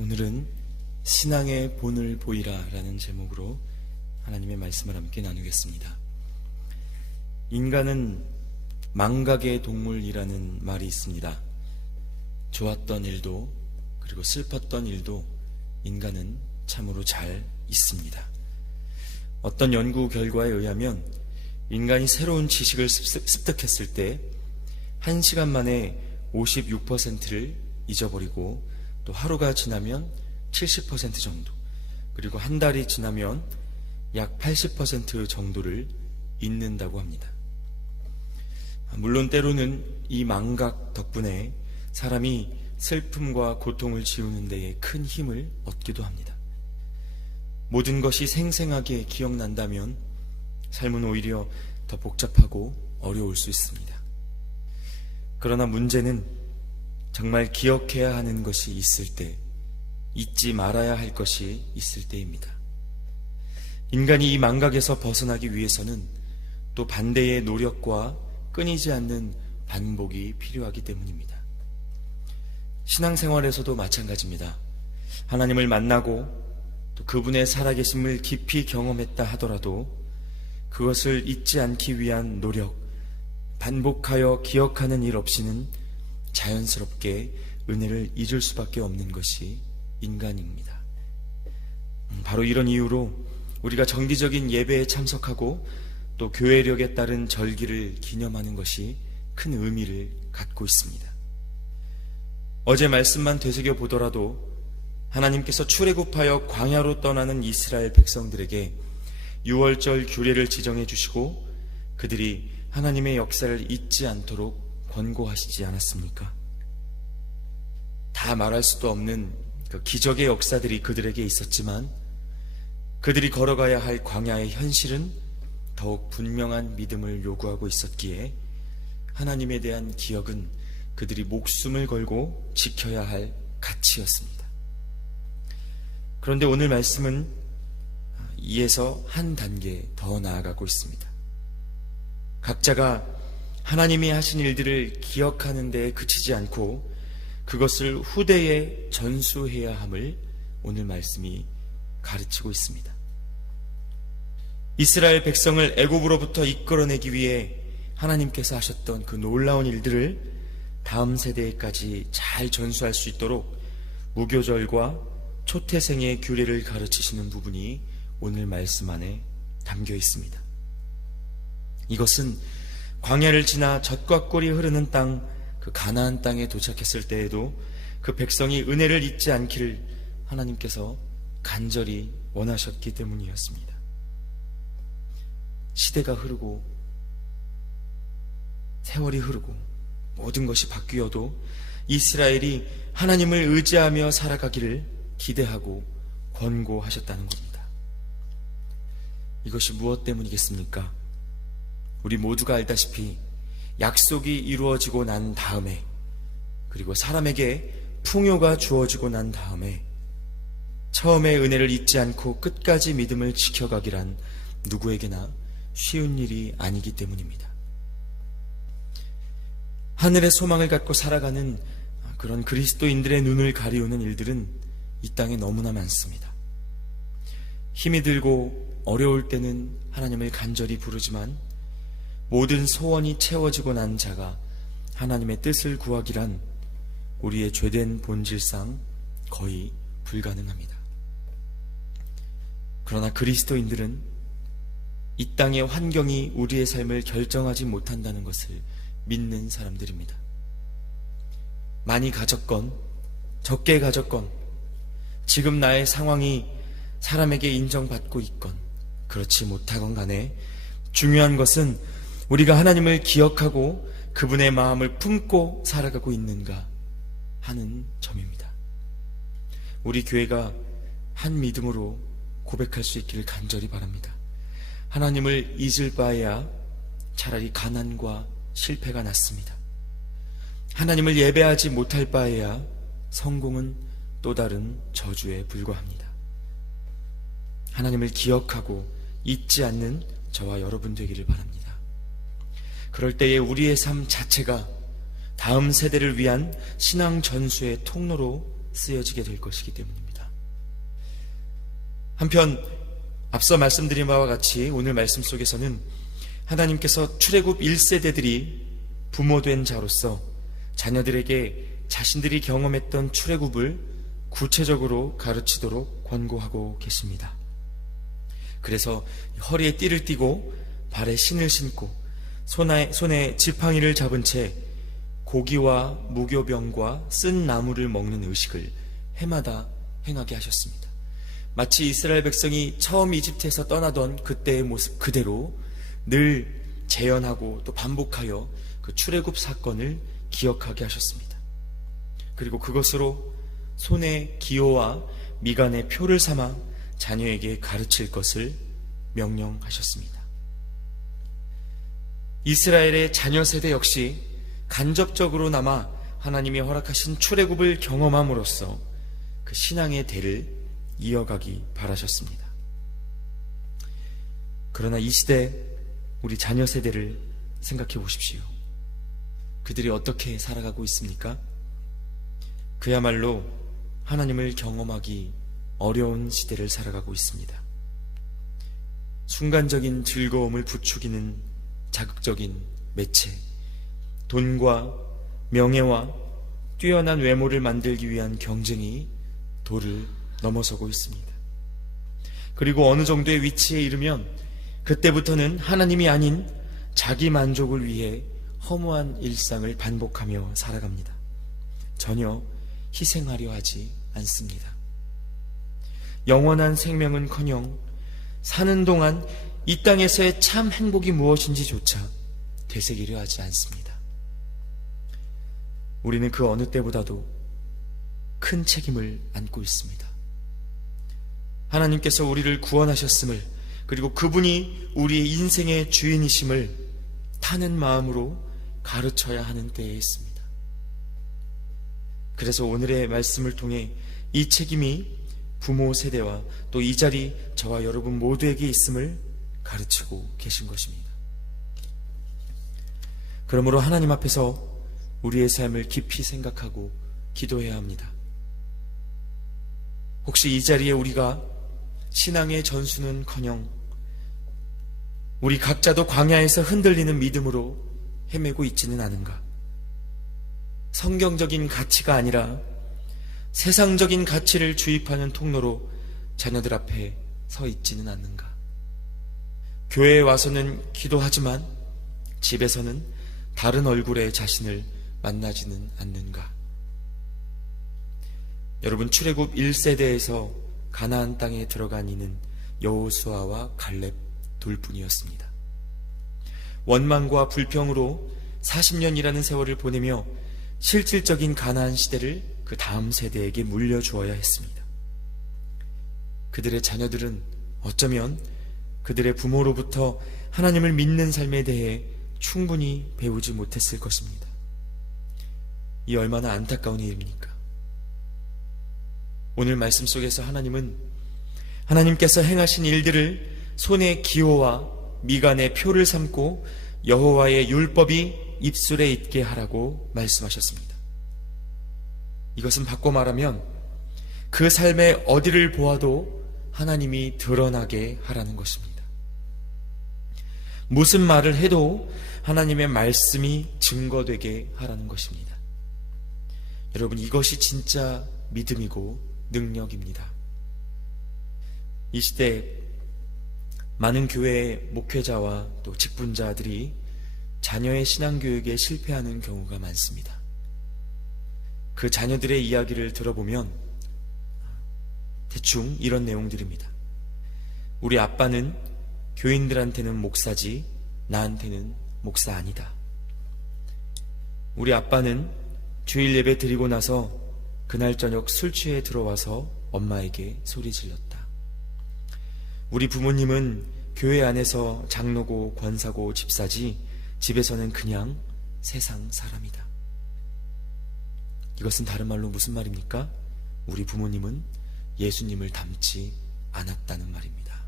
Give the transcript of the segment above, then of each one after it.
오늘은 신앙의 본을 보이라 라는 제목으로 하나님의 말씀을 함께 나누겠습니다. 인간은 망각의 동물이라는 말이 있습니다. 좋았던 일도 그리고 슬펐던 일도 인간은 참으로 잘 있습니다. 어떤 연구 결과에 의하면 인간이 새로운 지식을 습득했을 때 1시간 만에 56%를 잊어버리고 또 하루가 지나면 70% 정도, 그리고 한 달이 지나면 약 80% 정도를 잊는다고 합니다. 물론 때로는 이 망각 덕분에 사람이 슬픔과 고통을 지우는 데에 큰 힘을 얻기도 합니다. 모든 것이 생생하게 기억난다면 삶은 오히려 더 복잡하고 어려울 수 있습니다. 그러나 문제는 정말 기억해야 하는 것이 있을 때, 잊지 말아야 할 것이 있을 때입니다. 인간이 이 망각에서 벗어나기 위해서는 또 반대의 노력과 끊이지 않는 반복이 필요하기 때문입니다. 신앙생활에서도 마찬가지입니다. 하나님을 만나고 또 그분의 살아계심을 깊이 경험했다 하더라도 그것을 잊지 않기 위한 노력, 반복하여 기억하는 일 없이는 자연스럽게 은혜를 잊을 수밖에 없는 것이 인간입니다. 바로 이런 이유로 우리가 정기적인 예배에 참석하고 또 교회력에 따른 절기를 기념하는 것이 큰 의미를 갖고 있습니다. 어제 말씀만 되새겨 보더라도 하나님께서 출애굽하여 광야로 떠나는 이스라엘 백성들에게 유월절 규례를 지정해 주시고 그들이 하나님의 역사를 잊지 않도록 권고하시지 않았습니까? 다 말할 수도 없는 그 기적의 역사들이 그들에게 있었지만 그들이 걸어가야 할 광야의 현실은 더욱 분명한 믿음을 요구하고 있었기에 하나님에 대한 기억은 그들이 목숨을 걸고 지켜야 할 가치였습니다. 그런데 오늘 말씀은 이에서 한 단계 더 나아가고 있습니다. 각자가 하나님이 하신 일들을 기억하는 데에 그치지 않고 그것을 후대에 전수해야 함을 오늘 말씀이 가르치고 있습니다. 이스라엘 백성을 애굽으로부터 이끌어내기 위해 하나님께서 하셨던 그 놀라운 일들을 다음 세대까지 잘 전수할 수 있도록 무교절과 초태생의 규례를 가르치시는 부분이 오늘 말씀 안에 담겨 있습니다. 이것은 광야를 지나 젖과 꿀이 흐르는 땅, 그 가나안 땅에 도착했을 때에도 그 백성이 은혜를 잊지 않기를 하나님께서 간절히 원하셨기 때문이었습니다. 시대가 흐르고 세월이 흐르고 모든 것이 바뀌어도 이스라엘이 하나님을 의지하며 살아가기를 기대하고 권고하셨다는 겁니다. 이것이 무엇 때문이겠습니까? 우리 모두가 알다시피 약속이 이루어지고 난 다음에 그리고 사람에게 풍요가 주어지고 난 다음에 처음에 은혜를 잊지 않고 끝까지 믿음을 지켜가기란 누구에게나 쉬운 일이 아니기 때문입니다. 하늘의 소망을 갖고 살아가는 그런 그리스도인들의 눈을 가리우는 일들은 이 땅에 너무나 많습니다. 힘이 들고 어려울 때는 하나님을 간절히 부르지만 모든 소원이 채워지고 난 자가 하나님의 뜻을 구하기란 우리의 죄된 본질상 거의 불가능합니다. 그러나 그리스도인들은 이 땅의 환경이 우리의 삶을 결정하지 못한다는 것을 믿는 사람들입니다. 많이 가졌건 적게 가졌건 지금 나의 상황이 사람에게 인정받고 있건 그렇지 못하건 간에 중요한 것은 우리가 하나님을 기억하고 그분의 마음을 품고 살아가고 있는가 하는 점입니다. 우리 교회가 한 믿음으로 고백할 수 있기를 간절히 바랍니다. 하나님을 잊을 바에야 차라리 가난과 실패가 낫습니다. 하나님을 예배하지 못할 바에야 성공은 또 다른 저주에 불과합니다. 하나님을 기억하고 잊지 않는 저와 여러분 되기를 바랍니다. 그럴 때에 우리의 삶 자체가 다음 세대를 위한 신앙 전수의 통로로 쓰여지게 될 것이기 때문입니다. 한편 앞서 말씀드린 바와 같이 오늘 말씀 속에서는 하나님께서 출애굽 1세대들이 부모된 자로서 자녀들에게 자신들이 경험했던 출애굽을 구체적으로 가르치도록 권고하고 계십니다. 그래서 허리에 띠를 띠고 발에 신을 신고 손에 지팡이를 잡은 채 고기와 무교병과 쓴 나무를 먹는 의식을 해마다 행하게 하셨습니다. 마치 이스라엘 백성이 처음 이집트에서 떠나던 그때의 모습 그대로 늘 재현하고 또 반복하여 그 출애굽 사건을 기억하게 하셨습니다. 그리고 그것으로 손의 기호와 미간의 표를 삼아 자녀에게 가르칠 것을 명령하셨습니다. 이스라엘의 자녀 세대 역시 간접적으로나마 하나님이 허락하신 출애굽을 경험함으로써 그 신앙의 대를 이어가기 바라셨습니다. 그러나 이 시대 우리 자녀 세대를 생각해 보십시오. 그들이 어떻게 살아가고 있습니까? 그야말로 하나님을 경험하기 어려운 시대를 살아가고 있습니다. 순간적인 즐거움을 부추기는 자극적인 매체, 돈과 명예와 뛰어난 외모를 만들기 위한 경쟁이 도를 넘어서고 있습니다. 그리고 어느 정도의 위치에 이르면 그때부터는 하나님이 아닌 자기 만족을 위해 허무한 일상을 반복하며 살아갑니다. 전혀 희생하려 하지 않습니다. 영원한 생명은커녕 사는 동안 이 땅에서의 참 행복이 무엇인지조차 되새기려 하지 않습니다. 우리는 그 어느 때보다도 큰 책임을 안고 있습니다. 하나님께서 우리를 구원하셨음을, 그리고 그분이 우리의 인생의 주인이심을 타는 마음으로 가르쳐야 하는 때에 있습니다. 그래서 오늘의 말씀을 통해 이 책임이 부모 세대와 또 이 자리 저와 여러분 모두에게 있음을 가르치고 계신 것입니다. 그러므로 하나님 앞에서 우리의 삶을 깊이 생각하고 기도해야 합니다. 혹시 이 자리에 우리가 신앙의 전수는커녕 우리 각자도 광야에서 흔들리는 믿음으로 헤매고 있지는 않은가? 성경적인 가치가 아니라 세상적인 가치를 주입하는 통로로 자녀들 앞에 서 있지는 않는가? 교회에 와서는 기도하지만 집에서는 다른 얼굴의 자신을 만나지는 않는가? 여러분, 출애굽 1세대에서 가나안 땅에 들어간 이는 여호수아와 갈렙 둘뿐이었습니다. 원망과 불평으로 40년이라는 세월을 보내며 실질적인 가나안 시대를 그 다음 세대에게 물려주어야 했습니다. 그들의 자녀들은 어쩌면 그들의 부모로부터 하나님을 믿는 삶에 대해 충분히 배우지 못했을 것입니다. 이 얼마나 안타까운 일입니까? 오늘 말씀 속에서 하나님께서 행하신 일들을 손의 기호와 미간의 표를 삼고 여호와의 율법이 입술에 있게 하라고 말씀하셨습니다. 이것은 바꿔 말하면 그 삶의 어디를 보아도 하나님이 드러나게 하라는 것입니다. 무슨 말을 해도 하나님의 말씀이 증거되게 하라는 것입니다. 여러분, 이것이 진짜 믿음이고 능력입니다. 이 시대 많은 교회의 목회자와 또 직분자들이 자녀의 신앙교육에 실패하는 경우가 많습니다. 그 자녀들의 이야기를 들어보면 대충 이런 내용들입니다. 우리 아빠는 교인들한테는 목사지 나한테는 목사 아니다. 우리 아빠는 주일 예배 드리고 나서 그날 저녁 술 취해 들어와서 엄마에게 소리 질렀다. 우리 부모님은 교회 안에서 장로고 권사고 집사지 집에서는 그냥 세상 사람이다. 이것은 다른 말로 무슨 말입니까? 우리 부모님은 예수님을 닮지 않았다는 말입니다.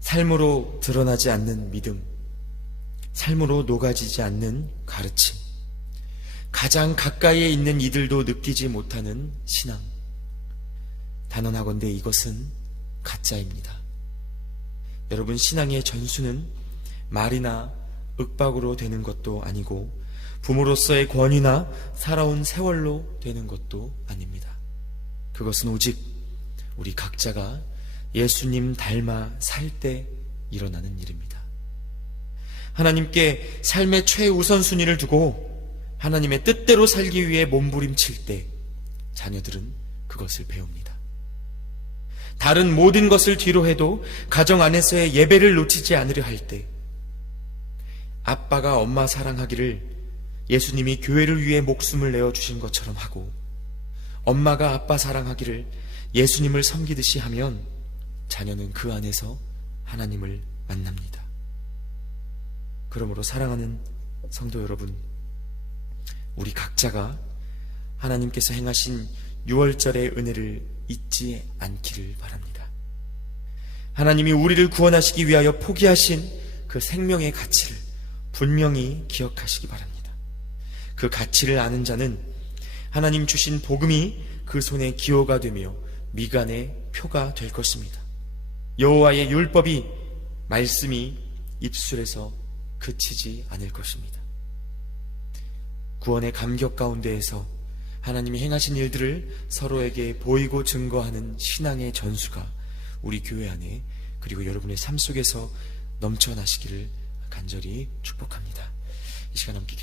삶으로 드러나지 않는 믿음, 삶으로 녹아지지 않는 가르침, 가장 가까이에 있는 이들도 느끼지 못하는 신앙. 단언하건대 이것은 가짜입니다. 여러분, 신앙의 전수는 말이나 윽박으로 되는 것도 아니고 부모로서의 권위나 살아온 세월로 되는 것도 아닙니다. 그것은 오직 우리 각자가 예수님 닮아 살 때 일어나는 일입니다. 하나님께 삶의 최우선순위를 두고 하나님의 뜻대로 살기 위해 몸부림칠 때 자녀들은 그것을 배웁니다. 다른 모든 것을 뒤로 해도 가정 안에서의 예배를 놓치지 않으려 할 때, 아빠가 엄마 사랑하기를 예수님이 교회를 위해 목숨을 내어주신 것처럼 하고, 엄마가 아빠 사랑하기를 예수님을 섬기듯이 하면 자녀는 그 안에서 하나님을 만납니다. 그러므로 사랑하는 성도 여러분, 우리 각자가 하나님께서 행하신 유월절의 은혜를 잊지 않기를 바랍니다. 하나님이 우리를 구원하시기 위하여 포기하신 그 생명의 가치를 분명히 기억하시기 바랍니다. 그 가치를 아는 자는 하나님 주신 복음이 그 손에 기호가 되며 미간의 표가 될 것입니다. 여호와의 율법이, 말씀이 입술에서 그치지 않을 것입니다. 구원의 감격 가운데에서 하나님이 행하신 일들을 서로에게 보이고 증거하는 신앙의 전수가 우리 교회 안에 그리고 여러분의 삶 속에서 넘쳐나시기를 간절히 축복합니다. 이 시간 함께